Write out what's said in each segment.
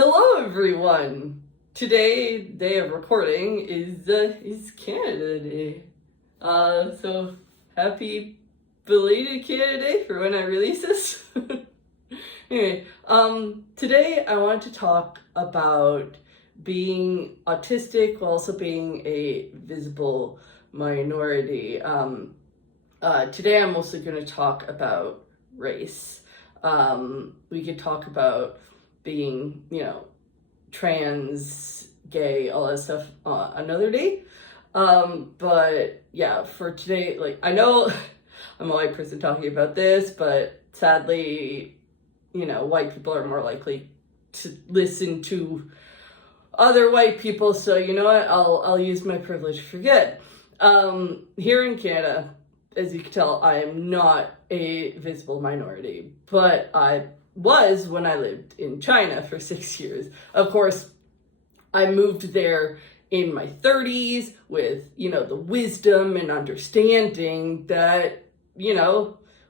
Hello, everyone. Today, day of recording is Canada Day. So happy belated Canada Day for when I release this. Anyway, today I want to talk about being autistic while also being a visible minority. Today I'm mostly going to talk about race. We could talk about being, trans, gay, all that stuff another day. But yeah, for today, I know I'm a white person talking about this, but sadly, white people are more likely to listen to other white people. So you know what? I'll use my privilege for good. Here in Canada, as you can tell, I am not a visible minority, but I was when I lived in China for 6 years. Of course, I moved there in my 30s with, the wisdom and understanding that,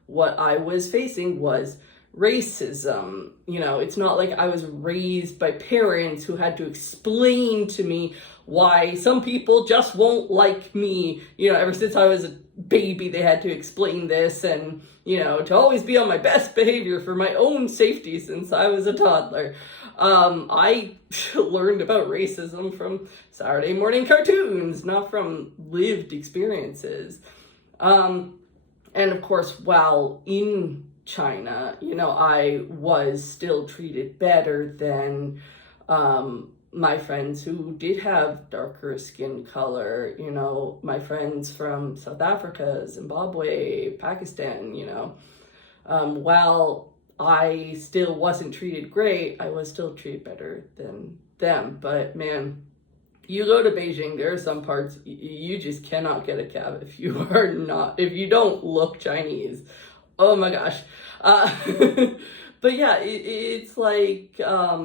what I was facing was racism. It's not like I was raised by parents who had to explain to me why some people just won't like me. Ever since I was a baby, they had to explain this, and to always be on my best behavior for my own safety since I was a toddler. I learned about racism from Saturday morning cartoons, not from lived experiences. And of course, while in China, I was still treated better than my friends who did have darker skin color, my friends from South Africa, Zimbabwe, Pakistan, while I still wasn't treated great, I was still treated better than them. But man, you go to Beijing, there are some parts you just cannot get a cab if you don't look Chinese. Oh my gosh. But yeah, it's like, I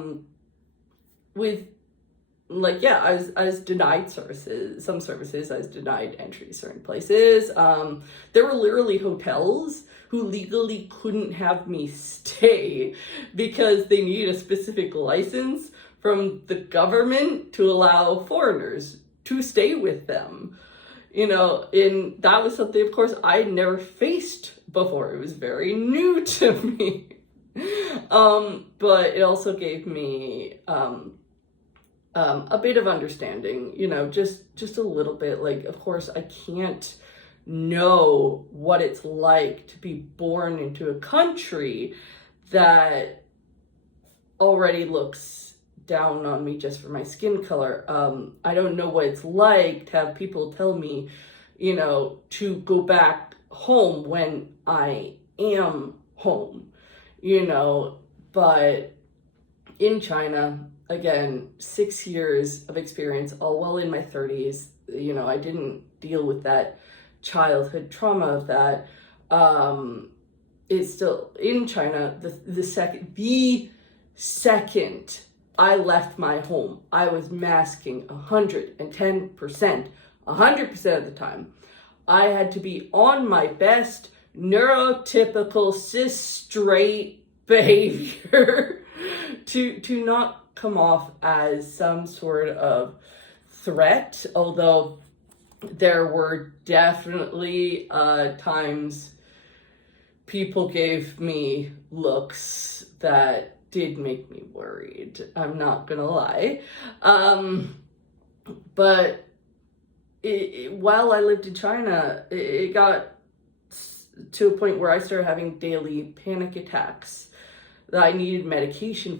was denied some services, I was denied entry to certain places. There were literally hotels who legally couldn't have me stay because they needed a specific license from the government to allow foreigners to stay with them. And that was something, of course, I had never faced before. It was very new to me. But it also gave me a bit of understanding, just a little bit. Of course, I can't know what it's like to be born into a country that already looks down on me just for my skin color. I don't know what it's like to have people tell me, to go back home when I am home, but in China, again, 6 years of experience, all well in my 30s, I didn't deal with that childhood trauma of that. It's still in China, the second I left my home, I was masking 110%, 100% of the time. I had to be on my best neurotypical cis straight behavior to not come off as some sort of threat, although there were definitely times people gave me looks that did make me worried. I'm not gonna lie. But while I lived in China, it got to a point where I started having daily panic attacks that I needed medication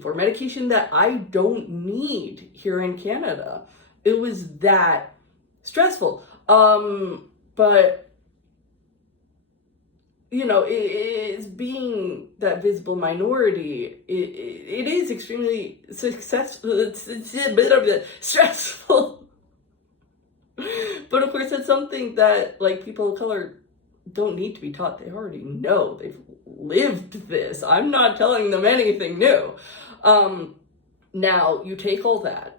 that I don't need here in Canada. It was that stressful. But it's being that visible minority, it is extremely successful. It's a bit of a stressful. But of course, it's something that people of color don't need to be taught. They already know. They've lived this. I'm not telling them anything new. Now, you take all that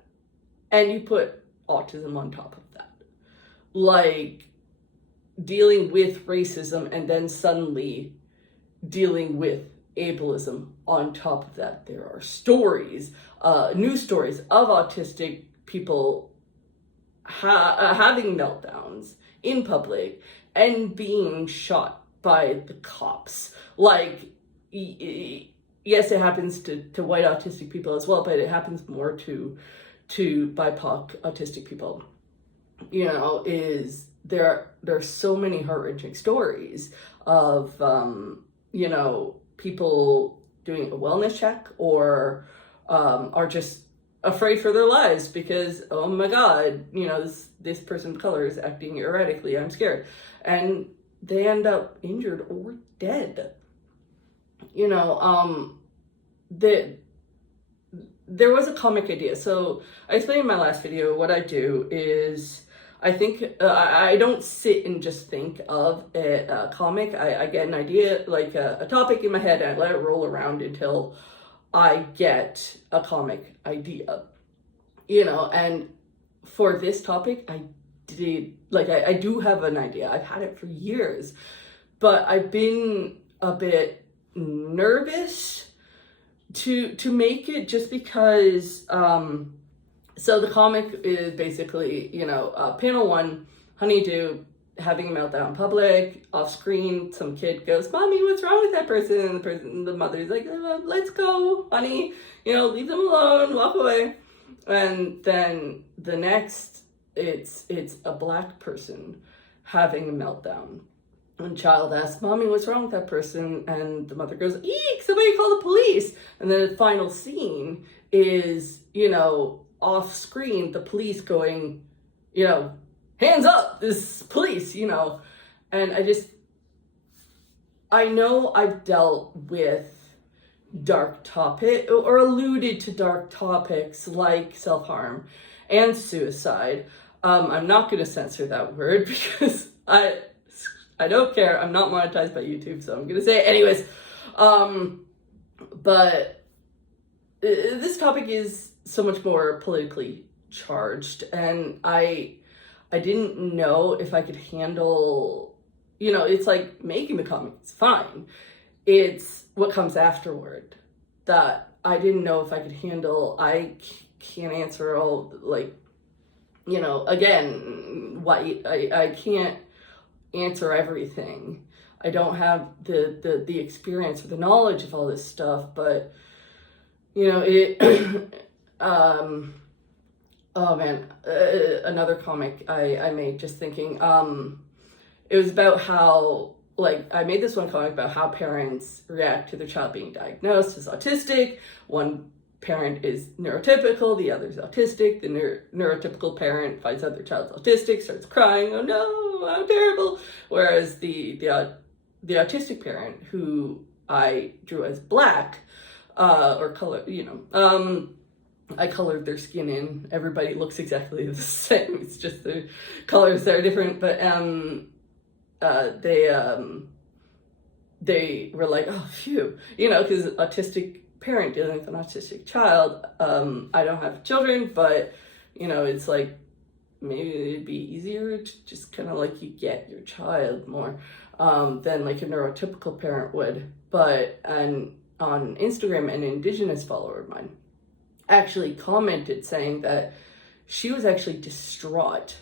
and you put autism on top of that. Dealing with racism and then suddenly dealing with ableism on top of that, there are stories, news stories of autistic people having meltdowns in public and being shot by the cops. Like, yes, it happens to white autistic people as well, but it happens more to BIPOC autistic people. You know, is there's so many heart-wrenching stories of you know, people doing a wellness check or are just afraid for their lives because, oh my god, you know, this person of color is acting erratically, I'm scared, and they end up injured or dead. You know, there was a comic idea. So I explained in my last video, what I do is I think, I don't sit and just think of a comic. I get an idea, like a topic in my head, and I let it roll around until I get a comic idea, you know. And for this topic, I do have an idea. I've had it for years, but I've been a bit nervous to make it, just because so the comic is basically, you know, panel one, honeydew having a meltdown in public, off screen, some kid goes, "Mommy, what's wrong with that person?" And the mother's like, "Let's go, honey, you know, leave them alone, walk away." And then the next, it's a black person having a meltdown. And child asks, "Mommy, what's wrong with that person?" And the mother goes, "Eek, somebody call the police." And then the final scene is, you know, off screen, the police going, you know, "Hands up, this police," you know. And I know I've dealt with dark topic or alluded to dark topics like self-harm and suicide. I'm not going to censor that word because I don't care. I'm not monetized by YouTube, so I'm going to say it anyways. But this topic is so much more politically charged, and I didn't know if I could handle, you know, it's like making the comic, it's fine. It's what comes afterward that I didn't know if I could handle. I can't answer all, like, you know, again, I can't answer everything. I don't have the experience or the knowledge of all this stuff, but, you know, it oh man, another comic I made just thinking, it was about how, like, I made this one comic about how parents react to their child being diagnosed as autistic. One parent is neurotypical, the other is autistic. The neurotypical parent finds out their child's autistic, starts crying, "Oh no, how terrible." Whereas the autistic parent, who I drew as black, or color, you know, I colored their skin in. Everybody looks exactly the same. It's just the colors that are different. But they were like, "Oh, phew," you know, because autistic parent dealing with an autistic child. I don't have children, but, you know, it's like, maybe it'd be easier to just kind of like, you get your child more than like a neurotypical parent would. But on Instagram, an Indigenous follower of mine actually commented saying that she was actually distraught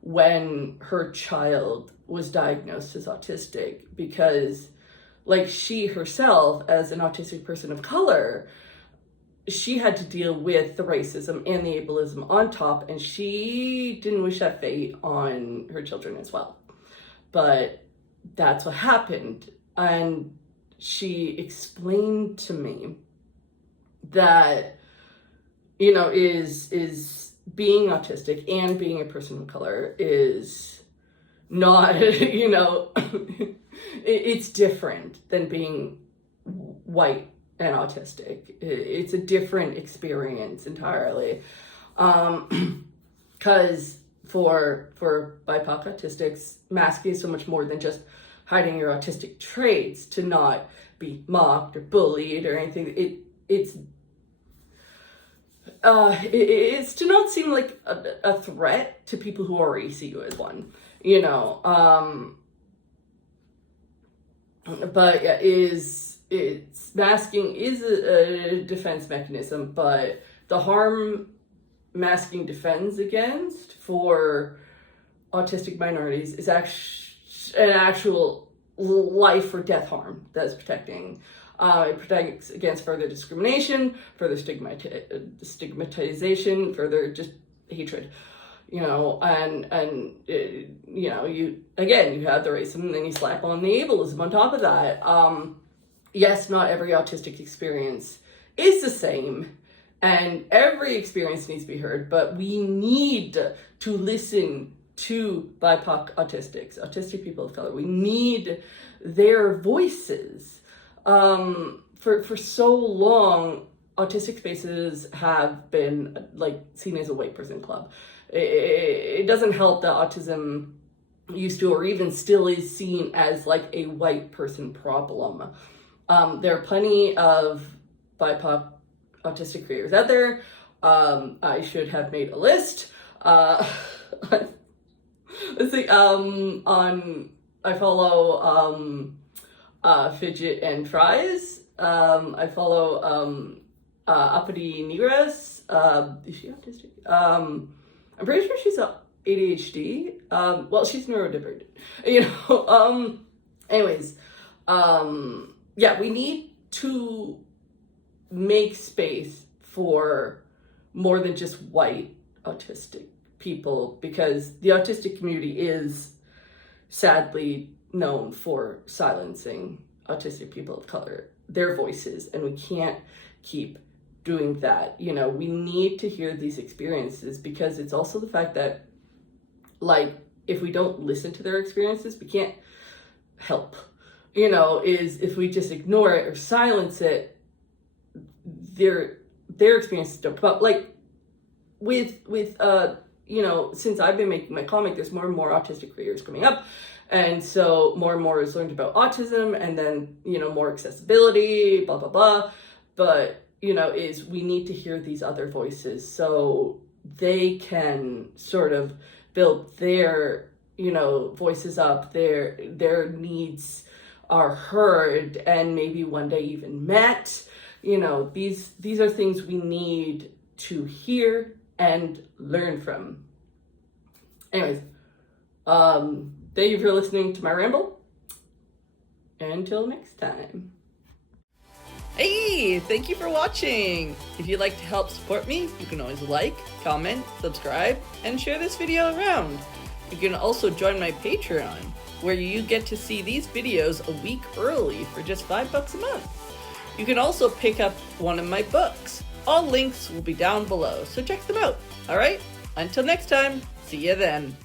when her child was diagnosed as autistic, because, like, she herself, as an autistic person of color, she had to deal with the racism and the ableism on top, and she didn't wish that fate on her children as well. But that's what happened. And she explained to me that, you know, is being autistic and being a person of color is not, you know, it's different than being white and autistic. It's a different experience entirely. Because for BIPOC autistics, masking is so much more than just hiding your autistic traits to not be mocked or bullied or anything. It's to not seem like a threat to people who already see you as one, you know. But yeah, is masking is a defense mechanism, but the harm masking defends against for autistic minorities is an actual life or death harm that's protecting. It protects against further discrimination, further stigmatization, further just hatred. You know, and you know, you have the racism, and then you slap on the ableism on top of that. Yes, not every autistic experience is the same, and every experience needs to be heard, but we need to listen to BIPOC autistics, autistic people of color. We need their voices. For so long, autistic spaces have been like seen as a white person club. It doesn't help that autism used to, or even still is, seen as like a white person problem. There are plenty of BIPOC autistic creators out there. I should have made a list. Let's see. I follow Fidget and Fries. I follow Autie-Biographical. Is she autistic? I'm pretty sure she's ADHD. Well, she's neurodivergent. You know. Anyways, yeah, we need to make space for more than just white autistic people, because the autistic community is sadly known for silencing autistic people of color, their voices, and we can't keep doing that. You know, we need to hear these experiences, because it's also the fact that, like, if we don't listen to their experiences, we can't help. You know, is if we just ignore it or silence it, their experiences don't. But like with you know, since I've been making my comic, there's more and more autistic creators coming up. And so more and more is learned about autism, and then, you know, more accessibility, blah, blah, blah. But, you know, is we need to hear these other voices so they can sort of build their, you know, voices up, their needs are heard, and maybe one day even met. You know, these are things we need to hear and learn from. Anyways, thank you for listening to my ramble. Until next time. Hey, thank you for watching. If you'd like to help support me, you can always like, comment, subscribe, and share this video around. You can also join my Patreon, where you get to see these videos a week early for just $5 a month. You can also pick up one of my books. All links will be down below, so check them out. All right, until next time, see you then.